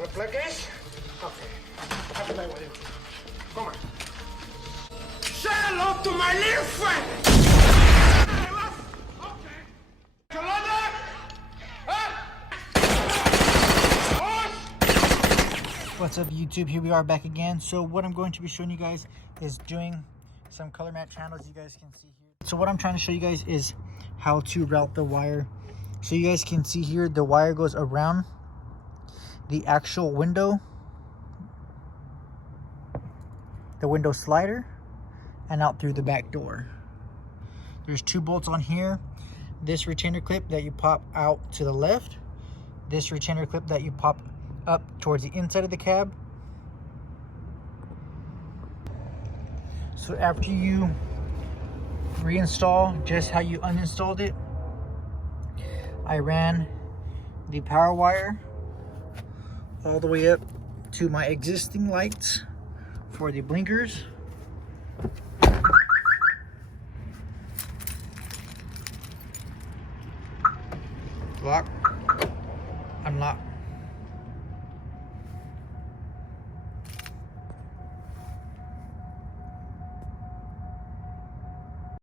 ¿Look like this? Okay. I'll play with you. Come on. Say hello to my little friend! Okay. Yolanda? Huh? What's up YouTube, here we are back again. So what I'm going to be showing you guys is doing some color map channels you guys can see here. So what I'm trying to show you guys is how to route the wire. So you guys can see here the wire goes around the actual window, the window slider, and out through the back door. There's 2 bolts on here. This retainer clip that you pop out to the left, this retainer clip that you pop up towards the inside of the cab. So after you reinstall just how you uninstalled it, I ran the power wire all the way up to my existing lights for the blinkers. Lock, unlock,